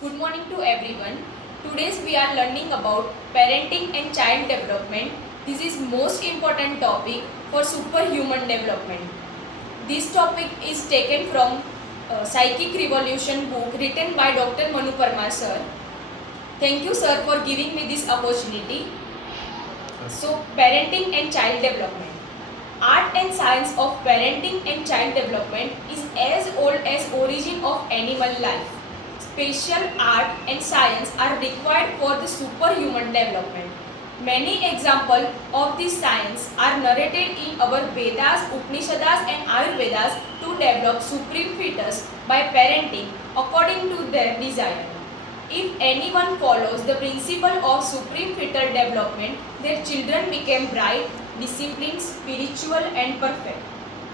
Good morning to everyone. Today we are learning about parenting and child development. This is most important topic for superhuman development. This topic is taken from Psychic Revolution book written by Dr. Manu Parmar sir. Thank you sir for giving me this opportunity. So parenting and child development. Art and science of parenting and child development is as old as origin of animal life. Special art and science are required for the superhuman development. Many examples of this science are narrated in our Vedas, Upanishads and Ayurvedas to develop supreme fetus by parenting according to their desire. If anyone follows the principle of supreme fetal development, their children become bright, disciplined, spiritual and perfect.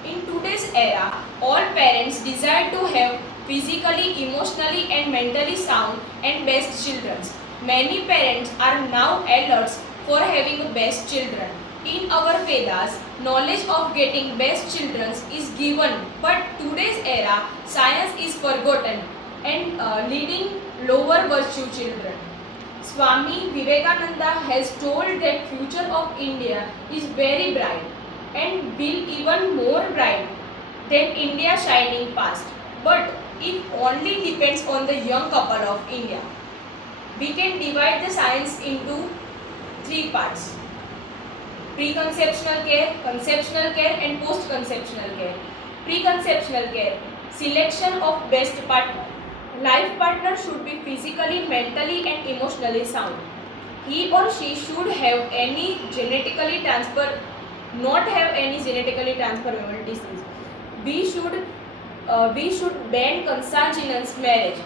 In today's era, all parents desire to have physically, emotionally and mentally sound and best children. Many parents are now alerts for having best children. In our Vedas, knowledge of getting best children is given, but today's era, science is forgotten and leading lower virtue children. Swami Vivekananda has told that future of India is very bright and will even more bright than India shining past. But it only depends on the young couple of India. We can divide the science into three parts: preconceptional care, conceptional care and post-conceptional care. Preconceptional care, selection of best partner. Life partner should be physically, mentally and emotionally sound. He or she should have any genetically transfer, not have any genetically transferable disease. We should ban consanguineous marriage.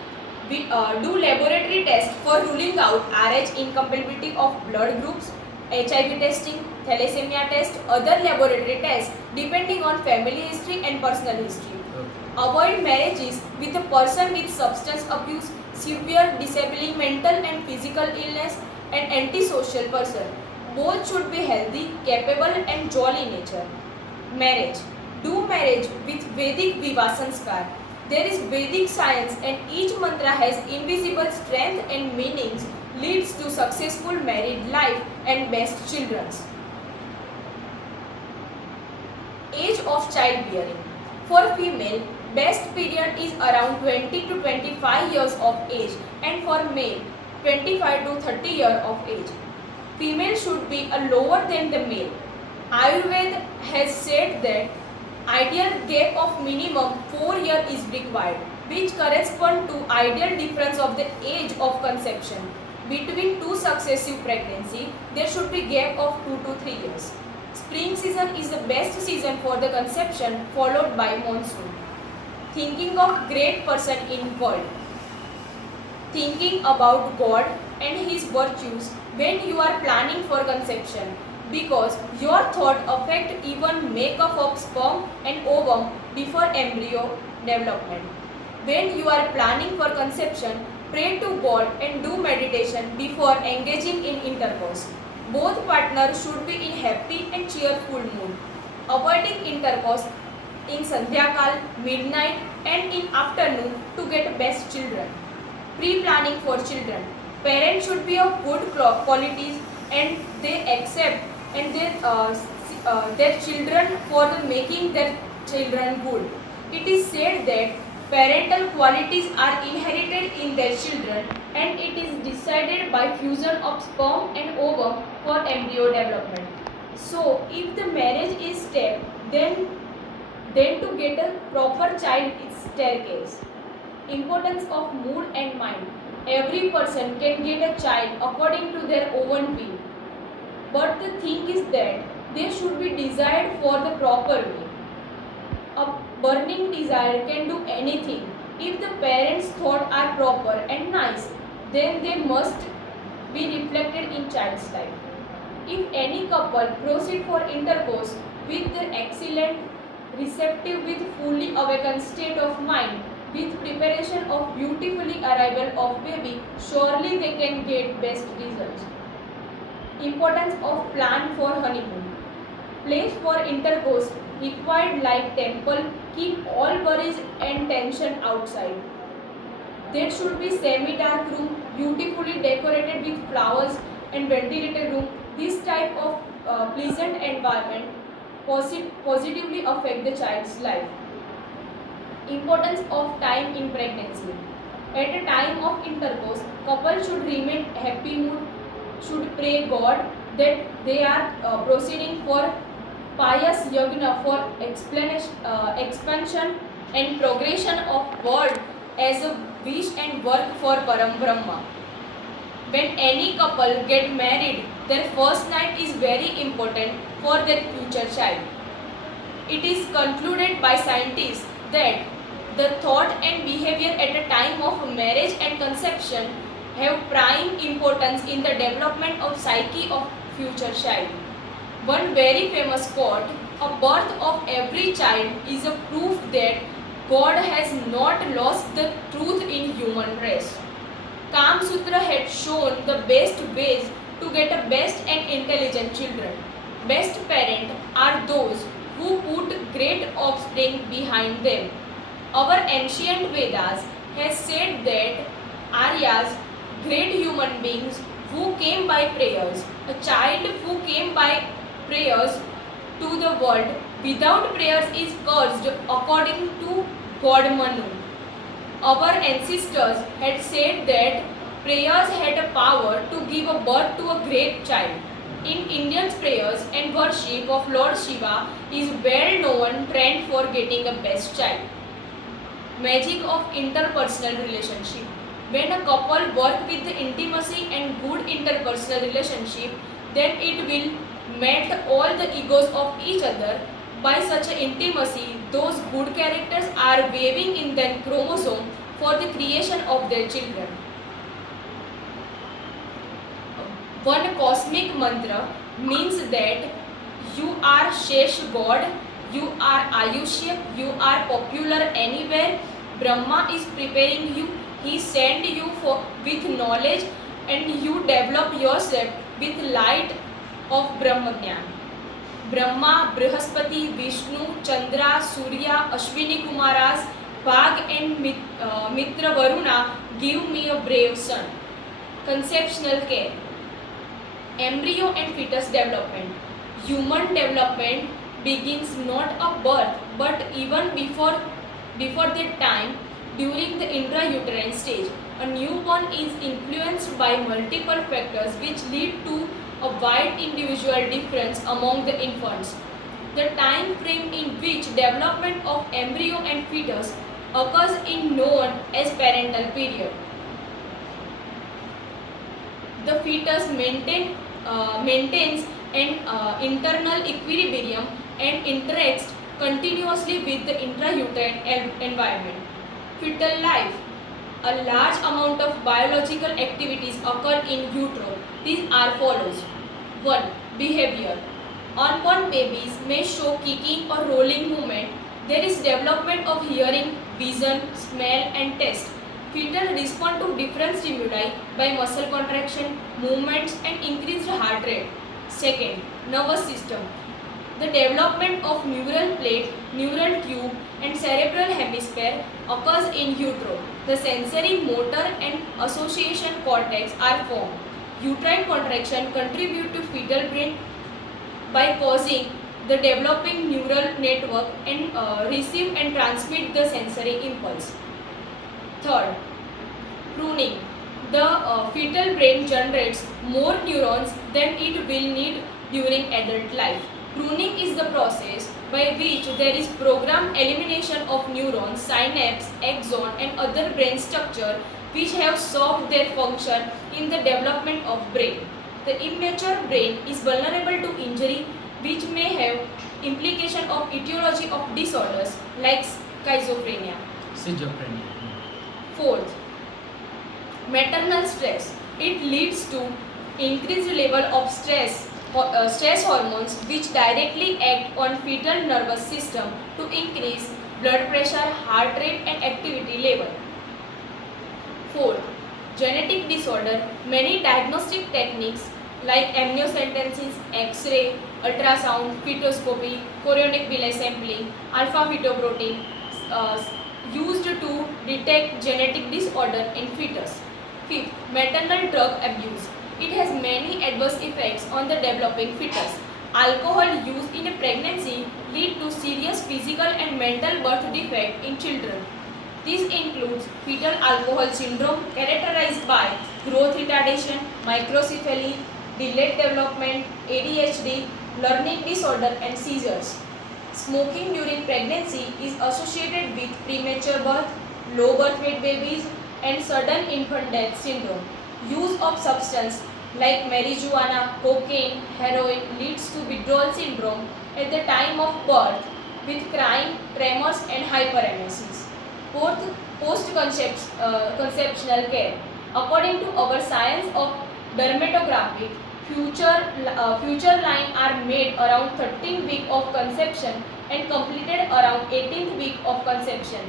We do laboratory tests for ruling out RH incompatibility of blood groups, HIV testing, thalassemia test, other laboratory tests depending on family history and personal history. Avoid marriages with a person with substance abuse, severe disabling mental and physical illness, and antisocial person. Both should be healthy, capable and jolly nature. Marriage. Do marriage with Vedic Viva Sanskar. There is Vedic science and each mantra has invisible strength and meanings, leads to successful married life and best children. Age of childbearing. For female, best period is around 20 to 25 years of age and for male 25 to 30 years of age. Female should be lower than the male. Ayurveda has said that ideal gap of minimum 4 years is required, which corresponds to ideal difference of the age of conception. Between two successive pregnancy, there should be gap of 2 to 3 years. Spring season is the best season for the conception, followed by monsoon. Thinking of great person in world. Thinking about God and His virtues when you are planning for conception, because your thought affect even makeup of sperm and ovum before embryo development. When you are planning for conception, pray to God and do meditation before engaging in intercourse. Both partners should be in happy and cheerful mood. Avoiding intercourse in Sandhyakal, midnight and in afternoon to get best children. Pre-planning for children. Parents should be of good qualities and they accept and their children for the making their children good. It is said that parental qualities are inherited in their children and it is decided by fusion of sperm and ovum for embryo development. So, if the marriage is step, then to get a proper child is staircase. Importance of mood and mind. Every person can get a child according to their own will. But the thing is that they should be desired for the proper way. A burning desire can do anything. If the parents' thoughts are proper and nice, then they must be reflected in child's life. If any couple proceed for intercourse with their excellent, receptive with fully awakened state of mind, with preparation of beautifully arrival of baby, surely they can get best results. Importance of plan for honeymoon. Place for intercourse required like temple, keep all worries and tension outside. There should be semi-dark room, beautifully decorated with flowers and ventilated room. This type of pleasant environment positively affect the child's life. Importance of time in pregnancy. At a time of intercourse, couple should remain happy mood, should pray God that they are proceeding for pious yagna for expansion and progression of world as a wish and work for Param Brahma. When any couple get married, their first night is very important for their future child. It is concluded by scientists that the thought and behavior at a time of marriage and conception have prime importance in the development of psyche of future child. One very famous quote, a birth of every child is a proof that God has not lost the truth in human race. Kam Sutra had shown the best ways to get a best and intelligent children. Best parents are those who put great offspring behind them. Our ancient Vedas has said that Aryas, great human beings who came by prayers, a child who came by prayers to the world without prayers is cursed according to God Manu. Our ancestors had said that prayers had a power to give a birth to a great child. In Indians, prayers and worship of Lord Shiva is well known trend for getting a best child. Magic of interpersonal relationship. When a couple work with the intimacy and good interpersonal relationship, then it will melt all the egos of each other. By such an intimacy, those good characters are waving in their chromosome for the creation of their children. One cosmic mantra means that you are Shesh God, you are Ayushya, you are popular anywhere. Brahma is preparing you, he sent you with knowledge and you develop yourself with light of Brahmagyan. Brahma, Brihaspati, Vishnu, Chandra, Surya, Ashwini Kumaras, Bhag and Mitra Varuna give me a brave son. Conceptional care. Embryo and fetus development. Human development begins not at birth but even before that time during the intrauterine stage. A newborn is influenced by multiple factors which lead to a wide individual difference among the infants. The time frame in which development of embryo and fetus occurs is known as parental period. The fetus maintains an internal equilibrium and interacts continuously with the intrauterine environment. Fetal life. A large amount of biological activities occur in utero. These are follows. 1. Behavior. Unborn babies may show kicking or rolling movement. There is development of hearing, vision, smell and taste. Fetal respond to different stimuli by muscle contraction, movements and increased heart rate. 2nd. Nervous system. The development of neural plate, neural tube and cerebral hemisphere occurs in utero. The sensory, motor and association cortex are formed. Uterine contraction contribute to fetal brain by causing the developing neural network and receive and transmit the sensory impulse. 3rd, pruning. The fetal brain generates more neurons than it will need during adult life. Pruning is the process by which there is programmed elimination of neurons, synapse, axon and other brain structure which have served their function in the development of brain. The immature brain is vulnerable to injury which may have implication of etiology of disorders like schizophrenia. 4th, maternal stress. It leads to increased level of stress hormones which directly act on fetal nervous system to increase blood pressure, heart rate and activity level. 4th, genetic disorder. Many diagnostic techniques like amniocentesis, X-ray, ultrasound, fetoscopy, chorionic villus sampling, alpha fetoprotein used to detect genetic disorder in fetus. Fifth, maternal drug abuse. It has many adverse effects on the developing fetus. Alcohol use in a pregnancy lead to serious physical and mental birth defect in children. This includes fetal alcohol syndrome characterized by growth retardation, microcephaly, delayed development, ADHD, learning disorder and seizures. Smoking during pregnancy is associated with premature birth, low birth weight babies and sudden infant death syndrome. Use of substance like marijuana, cocaine, heroin leads to withdrawal syndrome at the time of birth with crying, tremors and hyperemesis. Fourth, post-conceptional care. According to our science of dermatographic, future line are made around 13th week of conception and completed around 18th week of conception.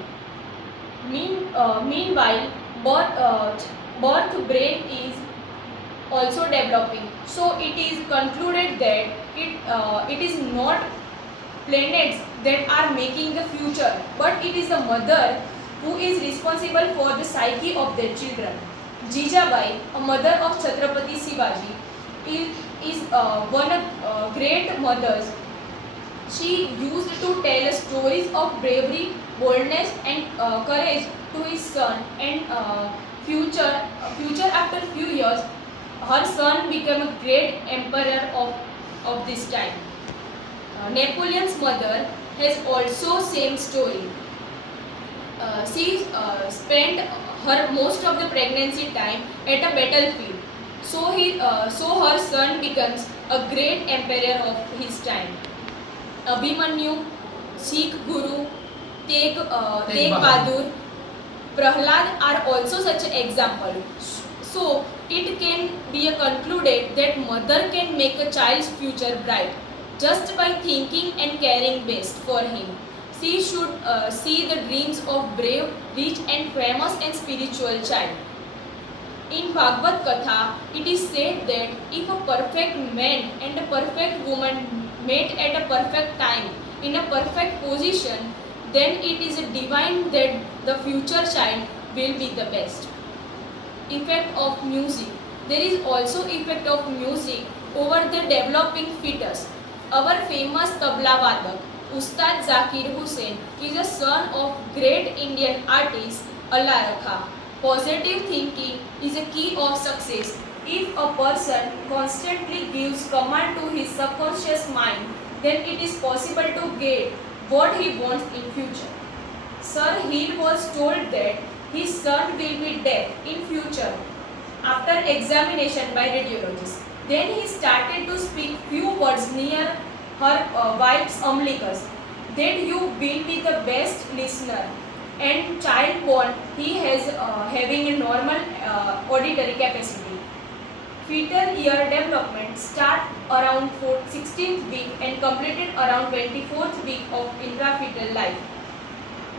Meanwhile, birth brain is also developing. So it is concluded that it is not planets that are making the future, but it is the mother who is responsible for the psyche of their children. Jijabai, a mother of Chhatrapati Shivaji, is one of great mothers. She used to tell stories of bravery, boldness, and courage to his son. And future after few years, her son became a great emperor of this time. Napoleon's mother has also same story. She spent her most of the pregnancy time at a battlefield. So her son becomes a great emperor of his time. Abhimanyu, Sikh Guru, Tegh Bahadur, Prahlad are also such an example. So it can be concluded that mother can make a child's future bright just by thinking and caring best for him. She should see the dreams of brave, rich and famous and spiritual child. In Bhagavad Katha, it is said that if a perfect man and a perfect woman met at a perfect time in a perfect position, then it is divine that the future child will be the best. Effect of music. There is also effect of music over the developing fetus. Our famous tabla vadak, Ustad Zakir Hussain, is a son of great Indian artist Allah Rakha. Positive thinking is a key of success. If a person constantly gives command to his subconscious mind, then it is possible to get what he wants in future. Sir Hill was told that his son will be deaf in future after examination by radiologist. Then he started to speak few words near her wife's umbilicus. That you will be the best listener. And child born, he has having a normal auditory capacity. Fetal ear development start around 16th week and completed around 24th week of intrafetal life.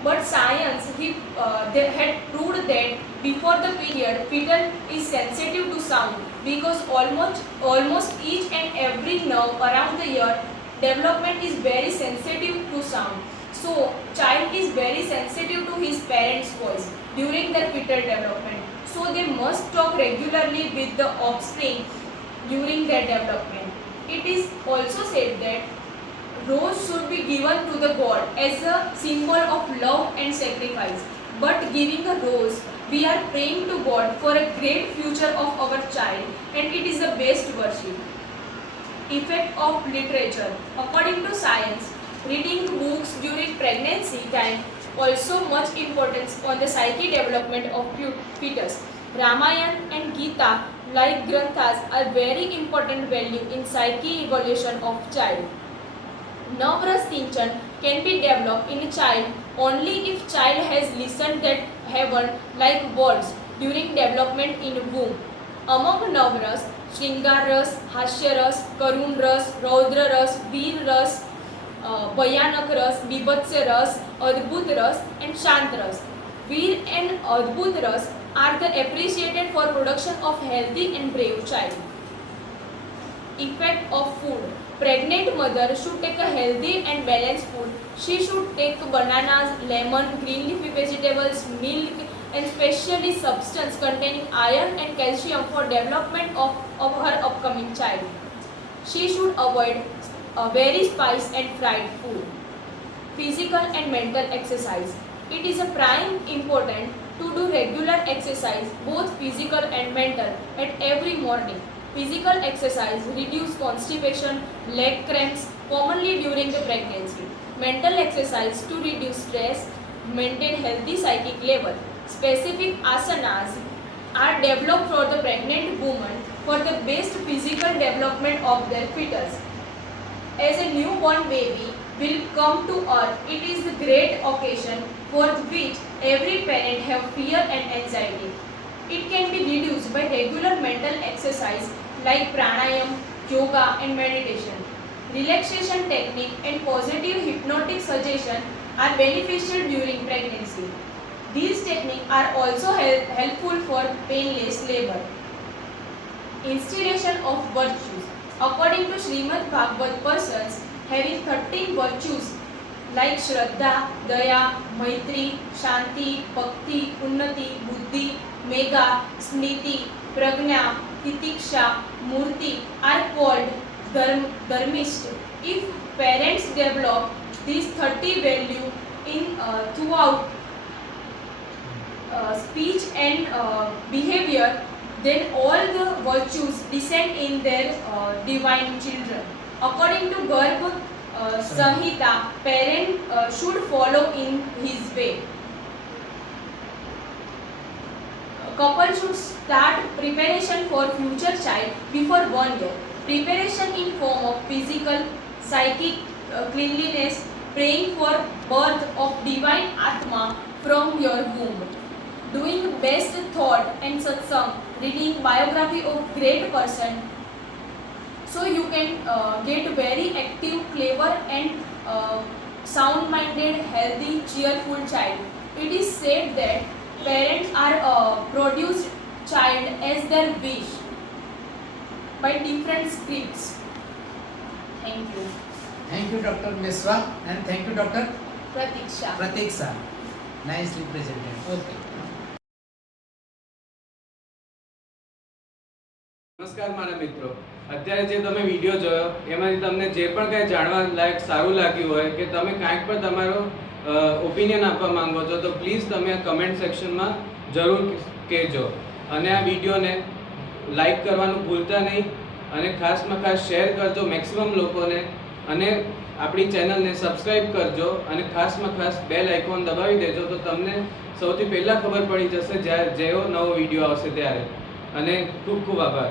But science they had proved that before the period, fetal is sensitive to sound because almost each and every nerve around the ear development is very sensitive to sound. So child is very sensitive to his parents' voice during their fetal development. So they must talk regularly with the offspring during their development. It is also said that rose should be given to the God as a symbol of love and sacrifice. But giving a rose, we are praying to God for a great future of our child, and it is the best worship. Effect of literature. According to science, reading books during pregnancy time also much importance on the psyche development of fetus. Ramayana and Gita like granthas are very important value in psyche evolution of child. Navras Sinchan can be developed in a child only if child has listened that heaven like words during development in womb. Among Navras, Shringar Ras, Hashya Ras, Karun Ras, Raudra Ras, Veer Ras, Bhayanak Ras, Bibhatsya Ras, Adbhut Ras and Shant Ras. Veer and Adbhut Ras are the appreciated for production of healthy and brave child. effect of food. Pregnant mother should take a healthy and balanced food. She should take bananas, lemon, green leafy vegetables, milk, and especially substance containing iron and calcium for development of her upcoming child. She should avoid very spice and fried food. Physical and mental exercise. It is a prime important to do regular exercise, both physical and mental, at every morning. Physical exercise reduce constipation, leg cramps, commonly during the pregnancy. Mental exercise to reduce stress, maintain healthy psychic level. Specific asanas are developed for the pregnant woman for the best physical development of their fetus. As a newborn baby will come to earth, it is a great occasion for which every parent have fear and anxiety. It can be reduced by regular mental exercise like pranayam, yoga and meditation. Relaxation technique and positive hypnotic suggestion are beneficial during pregnancy. These techniques are also helpful for painless labor. Instillation of virtues. According to Srimad Bhagavad, persons having 13 virtues like Shraddha, Daya, Maitri, Shanti, Bhakti, Unnati, Buddhi, Megha, Smriti, Prajna, Titiksha, Murti are called dharmist. If parents develop these 30 values in throughout speech and behavior, then all the virtues descend in their divine children. According to Garbh Samhita, parent should follow in his way. Couple should start preparation for future child before 1 year. Preparation in form of physical, psychic cleanliness, praying for birth of divine Atma from your womb, doing best thought and satsang, reading biography of great person, so you can get very active, clever and sound-minded, healthy, cheerful child. It is said that parents are produced child as their wish by different scripts. Thank you. Thank you, Dr. Miswa, and thank you, Dr. Pratiksha. Nicely presented. Okay. નમસ્કાર મારા મિત્રો, અત્યારે જે તમે video જોયો એમાંથી તમને જે પણ કંઈ જાણવા લાયક સારું લાગ્યું હોય કે તમે કાંઈક પણ તમારો ઓપિનિયન આપવા માંગો છો તો પ્લીઝ તમે કમેન્ટ સેક્શનમાં જરૂર કહેજો અને આ વિડીયોને લાઈક કરવાનું ભૂલતા નહીં અને ખાસમાં ખાસ શેર કરજો મેક્સિમમ લોકોને અને આપણી ચેનલને સબસ્ક્રાઈબ કરજો અને ખાસમાં ખાસ બેલ આઇકોન દબાવી દેજો તો તમને સૌથી પહેલાં ખબર પડી જશે જ્યારે જેવો નવો વિડીયો આવશે ત્યારે અને ખૂબ ખૂબ આભાર.